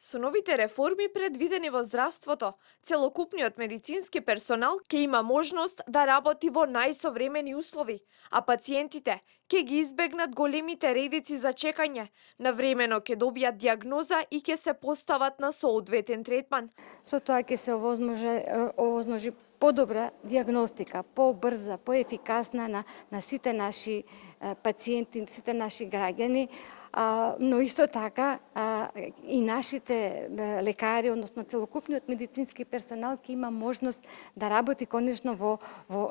Со новите реформи предвидени во здравството, целокупниот медицински персонал ќе има можност да работи во најсовремени услови, а пациентите ќе ги избегнат големите редици за чекање, навремено ќе добијат диагноза и ќе се постават на соодветен третман. Со тоа ќе се овозможи подобра диагностика, побрза, поефикасна на сите наши пациенти, сите наши граѓани, но исто така и нашите лекари, односно целокупниот медицински персонал ќе има можност да работи конечно во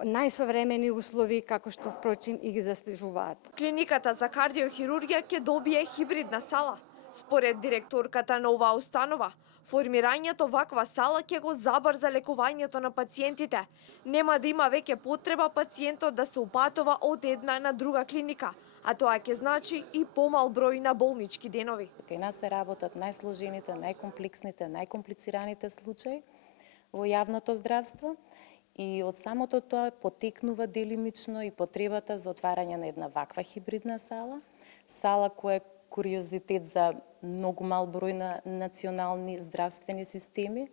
најсовремени услови, како што впрочем и ги заслужуваат. Клиниката за кардиохирургија ќе добие хибридна сала. Според директорката на оваа установа, формирањето ваква сала ќе го забрза лекувањето на пациентите. Нема да има веќе потреба пациентот да се упатува од една на друга клиника, а тоа ќе значи и помал број на болнички денови. Кај нас се работат најсложените, најкомплексните, најкомплицираните случаи во јавното здравство и од самото тоа потекнува делимично и потребата за отварање на една ваква хибридна сала која е куриозитет за многу мал број на национални здравствени системи,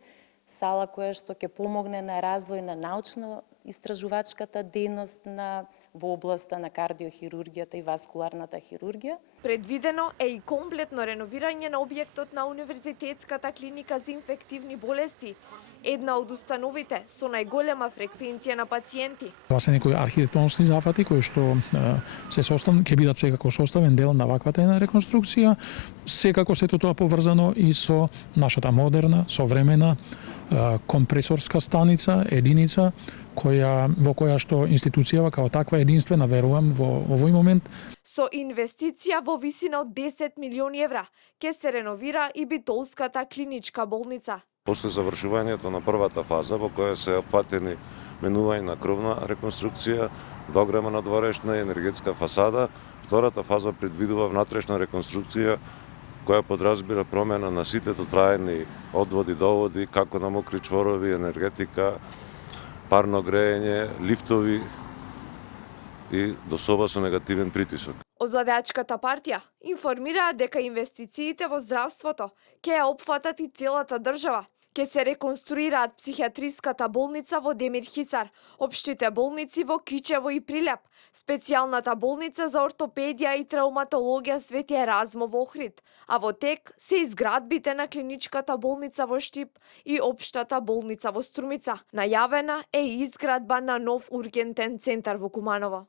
сала која што ќе помогне на развој на научно-истражувачката дејност во областа на кардиохирургијата и васкуларната хирургија. Предвидено е и комплетно реновирање на објектот на Универзитетската клиника за инфективни болести, една од установите со најголема фреквенција на пациенти. Тоа се некои архитектонски зафати кои што ќе бидат секако составен дел на ваквата една реконструкција, секако сето тоа поврзано и со нашата модерна, современа компресорска станица, единица во која што институцијава као таква единствена, верувам, во овој момент. Со инвестиција во висина од 10 милиони евра ќе се реновира и Битолската клиничка болница. После завршувањето на првата фаза, во која се опфатени менување на кровна реконструкција, дограма на дворешна и енергетска фасада, втората фаза предвидува внатрешна реконструкција која подразбира промена на сите дотраени одводи, доводи, како на мокри чворови, енергетика, парно грејење, лифтови и до соба со негативен притисок. Од владеачката партија информираа дека инвестициите во здравството ќе ја опфатат и целата држава. Ке се реконструираат психијатриската болница во Демир Хисар, општите болници во Кичево и Прилеп, специјалната болница за ортопедија и травматологија Свети Еразмо во Охрид, а во тек се изградбите на клиничката болница во Штип и општата болница во Струмица. Најавена е и изградба на нов ургентен центар во Куманово.